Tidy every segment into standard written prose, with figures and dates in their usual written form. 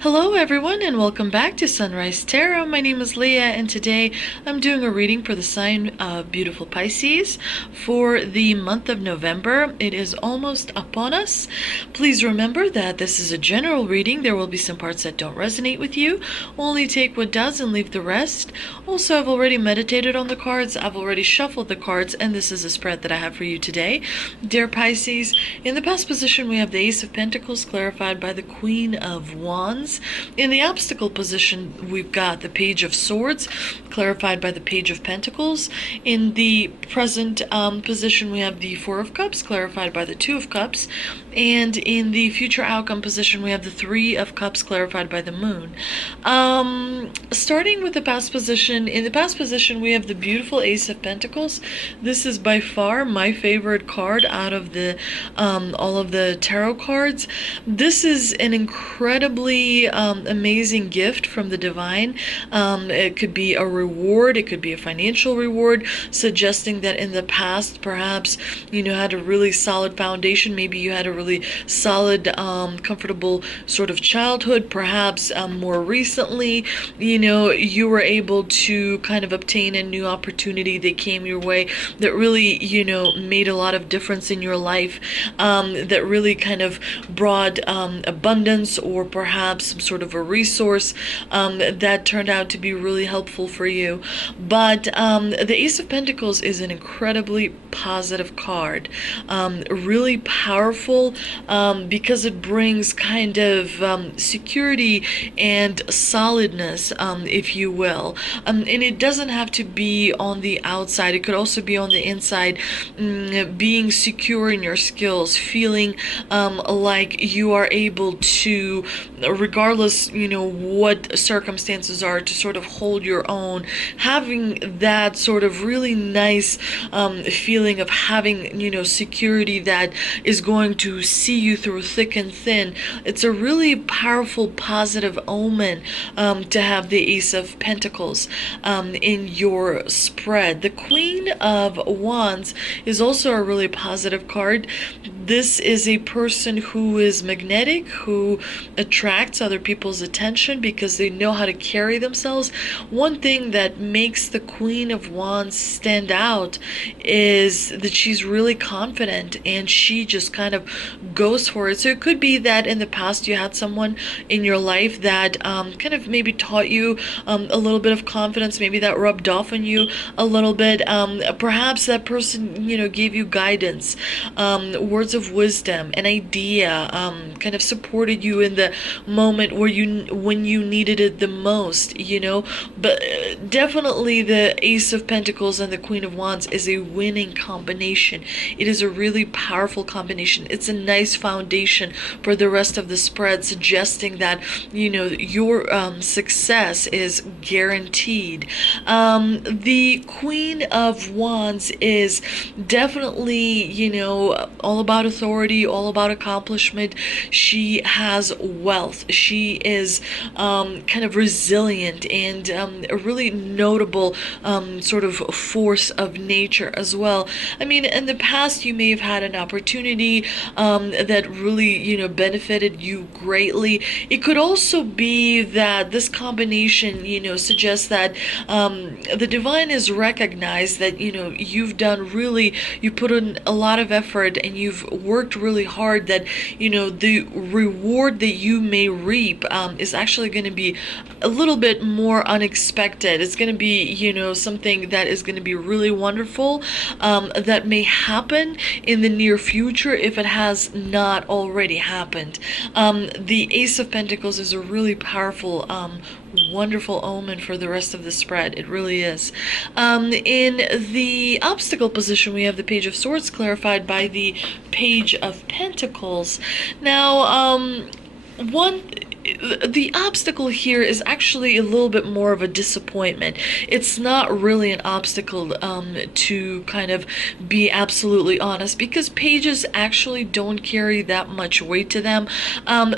Hello everyone and welcome back to Sunrise Tarot. My name is Leah and today I'm doing a reading for the sign of beautiful Pisces for the month of November. It is almost upon us. Please remember that this is a general reading. There will be some parts that don't resonate with you. Only take what does and leave the rest. Also, I've already meditated on the cards. I've already shuffled the cards, and this is a spread that I have for you today. Dear Pisces, in the past position we have the Ace of Pentacles clarified by the Queen of Wands. In the obstacle position, we've got the Page of Swords, clarified by the Page of Pentacles. In the present position, we have the Four of Cups, clarified by the Two of Cups. And in the future outcome position, we have the Three of Cups, clarified by the Moon. Starting with the past position, in the past position, we have the beautiful Ace of Pentacles. This is by far my favorite card out of the all of the tarot cards. This is an incredibly amazing gift from the divine. It could be a reward, it could be a financial reward, suggesting that in the past perhaps you had a really solid foundation. Maybe you had a really solid comfortable sort of childhood. Perhaps more recently you were able to kind of obtain a new opportunity that came your way that really made a lot of difference in your life, that really kind of brought abundance, or perhaps some sort of a resource that turned out to be really helpful for you. But the Ace of Pentacles is an incredibly positive card, really powerful, because it brings kind of security and solidness, if you will. And it doesn't have to be on the outside. It could also be on the inside, being secure in your skills, feeling like you are able to, regardless what circumstances are, to sort of hold your own, having that sort of really nice feeling of having security that is going to see you through thick and thin. It's a really powerful positive omen to have the Ace of Pentacles in your spread. The Queen of Wands is also a really positive card. This is a person who is magnetic, who attracts other people's attention because they know how to carry themselves. One thing that makes the Queen of Wands stand out is that she's really confident and she just kind of goes for it. So it could be that in the past you had someone in your life that kind of maybe taught you a little bit of confidence, maybe that rubbed off on you a little bit. Perhaps that person gave you guidance, words of wisdom, an idea, kind of supported you in the moment when you needed it the most, but definitely the Ace of Pentacles and the Queen of Wands is a winning combination. It is a really powerful combination. It's a nice foundation for the rest of the spread, suggesting that your success is guaranteed. The Queen of Wands is definitely all about authority, all about accomplishment. She has wealth. She is kind of resilient and a really notable sort of force of nature as well. I mean, in the past you may have had an opportunity that really benefited you greatly. It could also be that this combination suggests that the divine has recognized that you put in a lot of effort and you've worked really hard, that the reward that you may reap is actually going to be a little bit more unexpected. It's going to be something that is going to be really wonderful, that may happen in the near future if it has not already happened. The Ace of Pentacles is a really powerful wonderful omen for the rest of the spread. It really is. In the obstacle position, we have the Page of Swords clarified by the Page of Pentacles. Now, the obstacle here is actually a little bit more of a disappointment. It's not really an obstacle, to kind of be absolutely honest, because pages actually don't carry that much weight to them.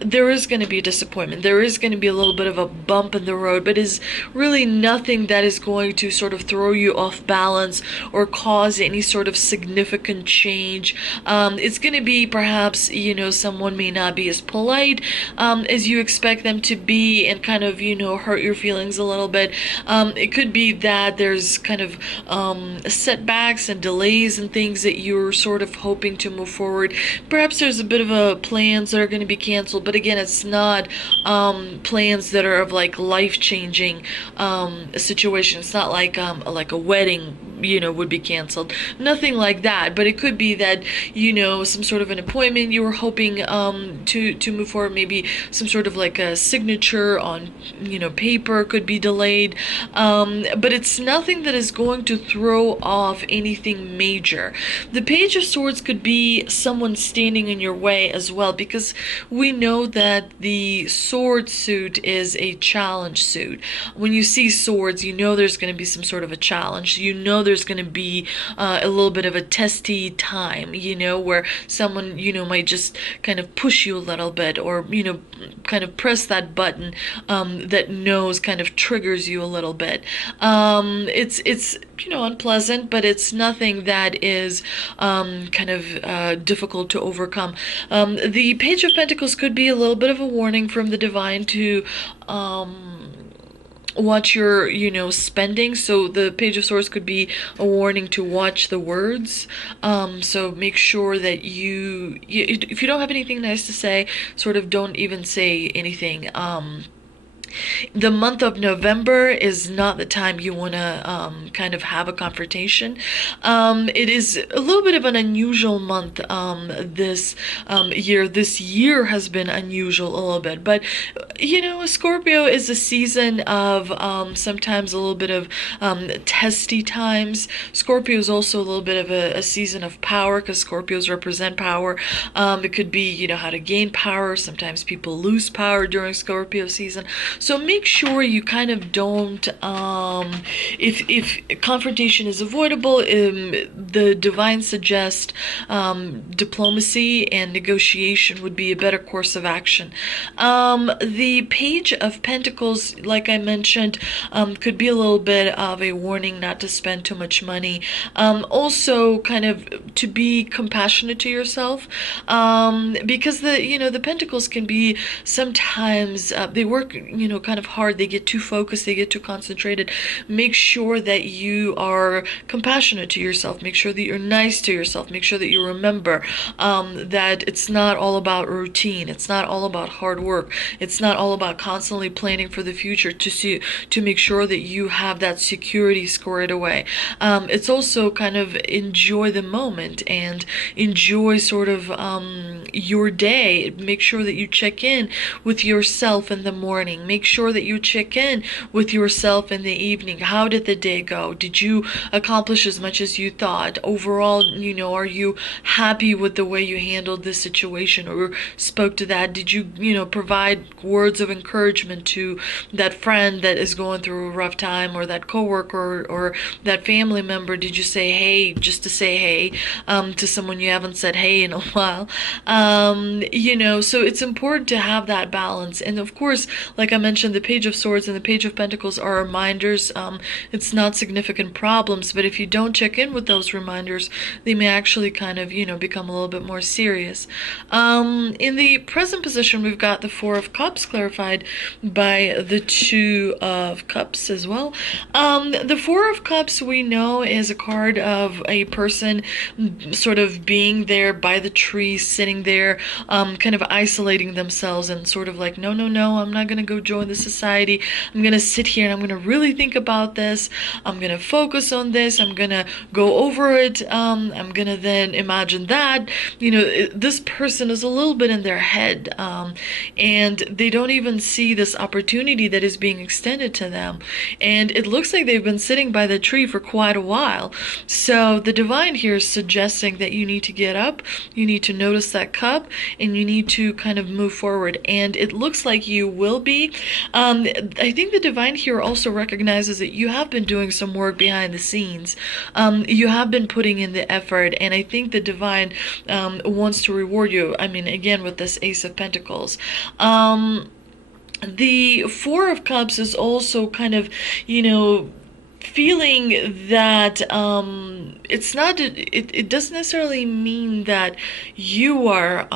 There is going to be a disappointment. There is going to be a little bit of a bump in the road, but is really nothing that is going to sort of throw you off balance or cause any sort of significant change. It's going to be perhaps, someone may not be as polite as you expect expect them to be, and kind of, hurt your feelings a little bit. It could be that there's kind of setbacks and delays and things that you're sort of hoping to move forward. Perhaps there's a bit of a plans that are going to be canceled, but again, it's not plans that are of like life-changing situation. It's not like a wedding, would be canceled. Nothing like that, but it could be that, some sort of an appointment you were hoping to move forward. Maybe some sort of like a signature on, paper could be delayed. But it's nothing that is going to throw off anything major. The Page of Swords could be someone standing in your way as well, because we know that the sword suit is a challenge suit. When you see swords, there's going to be some sort of a challenge. There's going to be a little bit of a testy time, where someone, might just kind of push you a little bit, or, kind of press that button that knows kind of triggers you a little bit. It's unpleasant, but it's nothing that is kind of difficult to overcome. The Page of Pentacles could be a little bit of a warning from the divine to watch your spending. So the Page of Swords could be a warning to watch the words. So make sure that you if you don't have anything nice to say, sort of don't even say anything. The month of November is not the time you want to kind of have a confrontation. It is a little bit of an unusual month this year. This year has been unusual a little bit, but Scorpio is a season of sometimes a little bit of testy times. Scorpio is also a little bit of a season of power, because Scorpios represent power. It could be how to gain power. Sometimes people lose power during Scorpio season. So make sure you kind of don't, if confrontation is avoidable, the divine suggests diplomacy and negotiation would be a better course of action. The Page of Pentacles, like I mentioned, could be a little bit of a warning not to spend too much money. Also kind of to be compassionate to yourself, because the Pentacles can be sometimes, they work, kind of hard. They get too focused, they get too concentrated. Make sure that you are compassionate to yourself. Make sure that you're nice to yourself. Make sure that you remember that it's not all about routine. It's not all about hard work. It's not all about constantly planning for the future to make sure that you have that security squared away. It's also kind of enjoy the moment and enjoy sort of your day. Make sure that you check in with yourself in the morning. Make sure that you check in with yourself in the evening. How did the day go? Did you accomplish as much as you thought? Overall, are you happy with the way you handled this situation or spoke to that? Did you, provide words of encouragement to that friend that is going through a rough time, or that coworker, or that family member? Did you say hey, just to say hey, to someone you haven't said hey in a while? So it's important to have that balance. And of course, like I mentioned, the Page of Swords and the Page of Pentacles are reminders. It's not significant problems, but if you don't check in with those reminders, they may actually kind of, become a little bit more serious. In the present position, we've got the Four of Cups clarified by the Two of Cups as well. The Four of Cups, we know, is a card of a person sort of being there by the tree, sitting there, kind of isolating themselves and sort of like, no, I'm not going to go join the society. I'm going to sit here and I'm going to really think about this. I'm going to focus on this. I'm going to go over it. I'm going to then imagine that, this person is a little bit in their head, and they don't even see this opportunity that is being extended to them. And it looks like they've been sitting by the tree for quite a while. So the divine here is suggesting that you need to get up, you need to notice that cup, and you need to kind of move forward. And it looks like you will be. I think the divine here also recognizes that you have been doing some work behind the scenes. You have been putting in the effort, and I think the divine wants to reward you. I mean, again, with this Ace of Pentacles. The Four of Cups is also kind of, feeling that it's not it doesn't necessarily mean that you are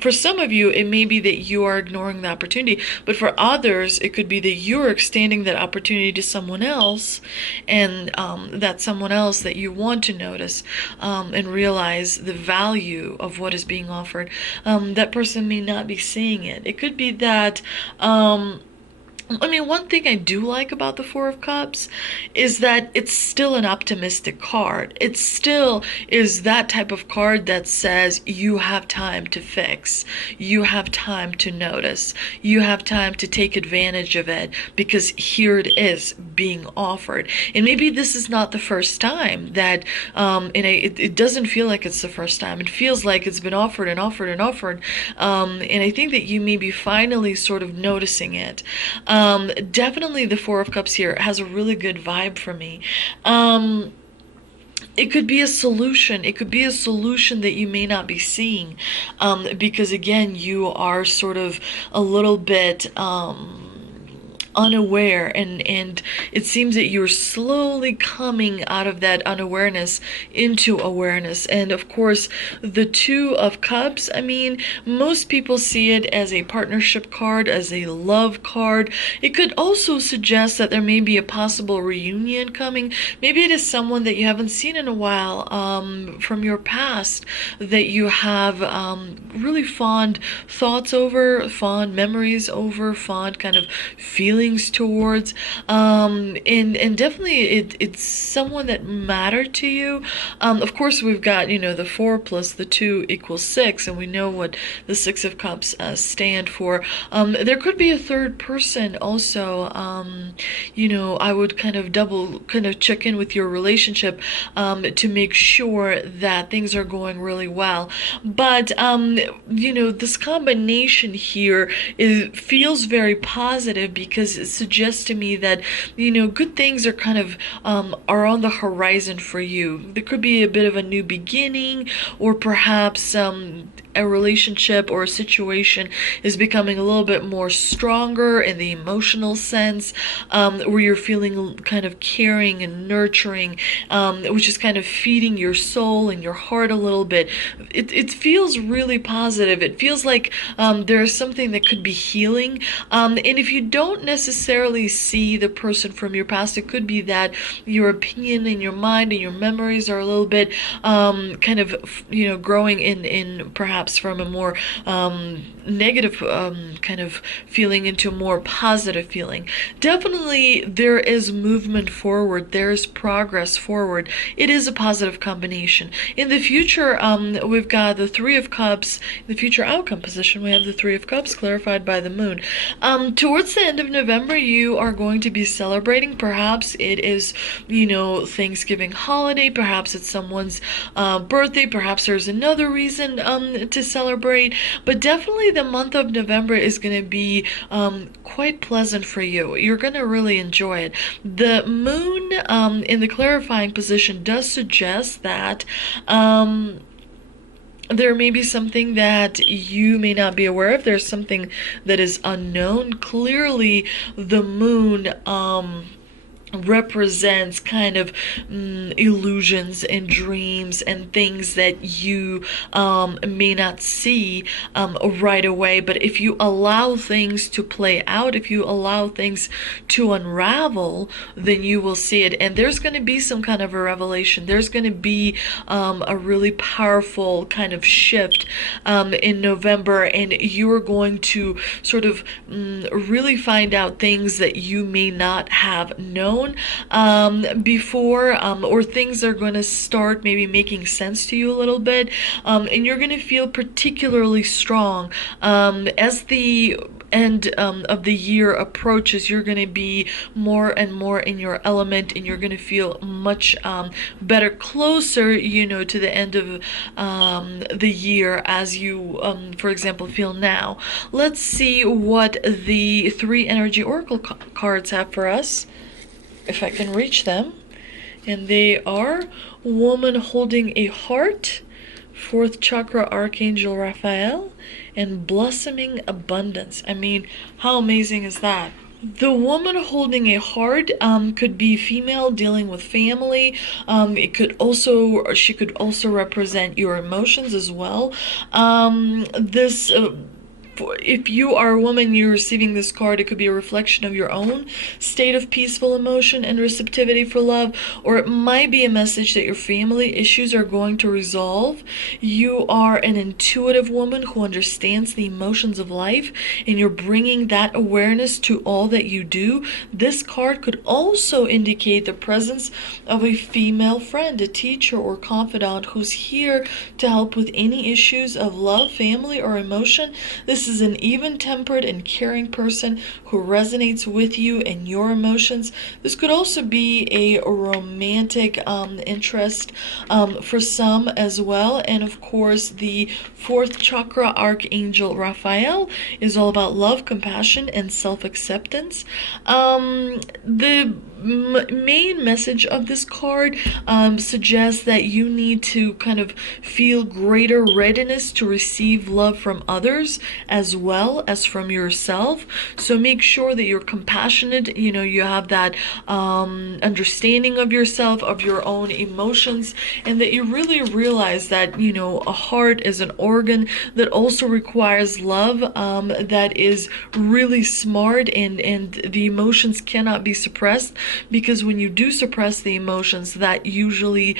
for some of you it may be that you are ignoring the opportunity, but for others it could be that you're extending that opportunity to someone else, and that someone else that you want to notice and realize the value of what is being offered. That person may not be seeing it. It could be that I mean, one thing I do like about the Four of Cups is that it's still an optimistic card. It still is that type of card that says you have time to fix, you have time to notice, you have time to take advantage of it because here it is being offered. And maybe this is not the first time that, it doesn't feel like it's the first time. It feels like it's been offered and offered and offered. And I think that you may be finally sort of noticing it. Definitely the Four of Cups here has a really good vibe for me. It could be a solution. It could be a solution that you may not be seeing, because again, you are sort of a little bit unaware, and it seems that you're slowly coming out of that unawareness into awareness. And of course, the Two of Cups, I mean, most people see it as a partnership card, as a love card. It could also suggest that there may be a possible reunion coming. Maybe it is someone that you haven't seen in a while, from your past, that you have really fond thoughts over, fond memories over, fond kind of feelings towards, and definitely it's someone that mattered to you. Of course, we've got, the 4 plus the 2 equals 6, and we know what the 6 of Cups stand for. There could be a third person also. I would kind of check in with your relationship to make sure that things are going really well. But this combination here feels very positive, because it suggests to me that good things are kind of are on the horizon for you. There could be a bit of a new beginning, or perhaps a relationship or a situation is becoming a little bit more stronger in the emotional sense, where you're feeling kind of caring and nurturing, which is kind of feeding your soul and your heart a little bit. It feels really positive. It feels like there's something that could be healing. And if you don't necessarily see the person from your past, it could be that your opinion and your mind and your memories are a little bit kind of growing in perhaps from a more negative kind of feeling into a more positive feeling. Definitely there is movement forward, there's progress forward. It is a positive combination. In the future, we've got the Three of Cups. In the future outcome position, we have the Three of Cups clarified by the moon. Towards the end of November, you are going to be celebrating. Perhaps it is, Thanksgiving holiday. Perhaps it's someone's birthday. Perhaps there's another reason to celebrate. But definitely the month of November is going to be quite pleasant for you. You're going to really enjoy it. The moon in the clarifying position does suggest that there may be something that you may not be aware of. There's something that is unknown. Clearly, the moon represents kind of illusions and dreams and things that you may not see right away. But if you allow things to play out, if you allow things to unravel, then you will see it. And there's going to be some kind of a revelation. There's going to be a really powerful kind of shift in November, and you are going to sort of really find out things that you may not have known before, or things are going to start maybe making sense to you a little bit, and you're going to feel particularly strong as the end of the year approaches. You're going to be more and more in your element, and you're going to feel much better, closer to the end of the year as you for example feel now. Let's see what the 3 energy oracle cards have for us, if I can reach them. And they are Woman Holding a Heart, 4th Chakra Archangel Raphael, and Blossoming Abundance. I mean, how amazing is that? The woman holding a heart could be female dealing with family. She could also represent your emotions as well. This if you are a woman, you're receiving this card, it could be a reflection of your own state of peaceful emotion and receptivity for love, or it might be a message that your family issues are going to resolve. You are an intuitive woman who understands the emotions of life, and you're bringing that awareness to all that you do. This card could also indicate the presence of a female friend, a teacher, or confidant who's here to help with any issues of love, family, or emotion. This is an even-tempered and caring person who resonates with you and your emotions. This could also be a romantic interest for some as well. And of course, the fourth chakra archangel Raphael is all about love, compassion, and self-acceptance. The main message of this card suggests that you need to kind of feel greater readiness to receive love from others as well as from yourself. So make sure that you're compassionate, you have that understanding of yourself, of your own emotions, and that you really realize that, a heart is an organ that also requires love, that is really smart, and the emotions cannot be suppressed, because when you do suppress the emotions, that usually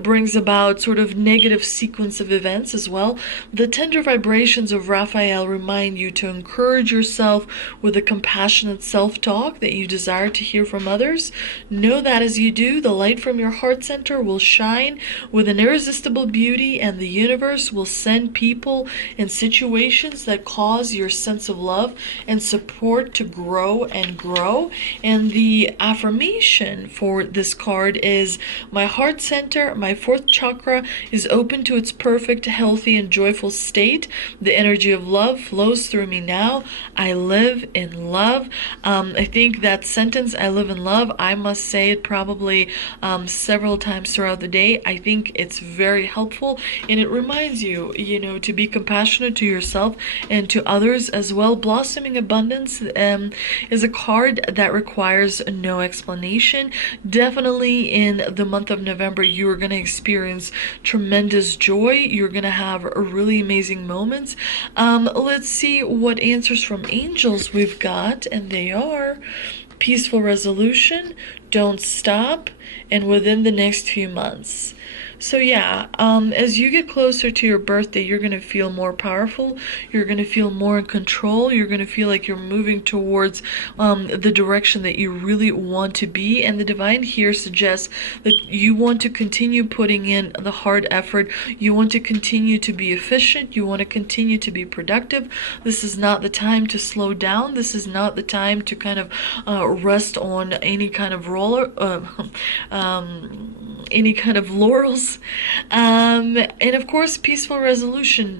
brings about sort of negative sequence of events as well. The tender vibrations of Raphael remind you to encourage yourself with a compassionate self-talk that you desire to hear from others. Know that as you do, the light from your heart center will shine with an irresistible beauty, and the universe will send people and situations that cause your sense of love and support to grow and grow. And the affirmation for this card is, my heart center, my fourth chakra, is open to its perfect, healthy, and joyful state. The energy of love flows through me now. I live in love. I think that sentence, I live in love, I must say it probably several times throughout the day. I think it's very helpful, and it reminds you, to be compassionate to yourself and to others as well. Blossoming abundance is a card that requires no explanation. Definitely in the month of November, you are going to experience tremendous joy. You're going to have really amazing moments. Let's see what answers from angels we've got, and they are peaceful resolution, don't stop, and within the next few months. So yeah, as you get closer to your birthday, you're going to feel more powerful. You're going to feel more in control. You're going to feel like you're moving towards the direction that you really want to be. And the divine here suggests that you want to continue putting in the hard effort. You want to continue to be efficient. You want to continue to be productive. This is not the time to slow down. This is not the time to kind of rest on any kind of any kind of laurels. And of course, peaceful resolution.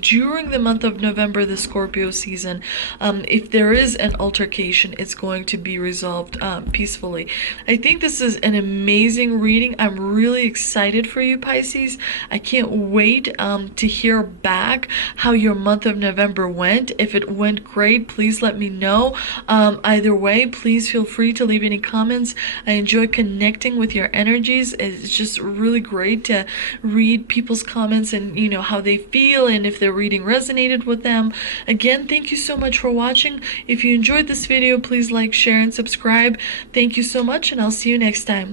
During the month of November, the Scorpio season, if there is an altercation, it's going to be resolved peacefully. I think this is an amazing reading. I'm really excited for you, Pisces. I can't wait to hear back how your month of November went. If it went great, please let me know. Either way, please feel free to leave any comments. I enjoy connecting with your energies. It's just really great to read people's comments and how they feel and if their reading resonated with them. Again, thank you so much for watching. If you enjoyed this video, please like, share, and subscribe. Thank you so much, and I'll see you next time.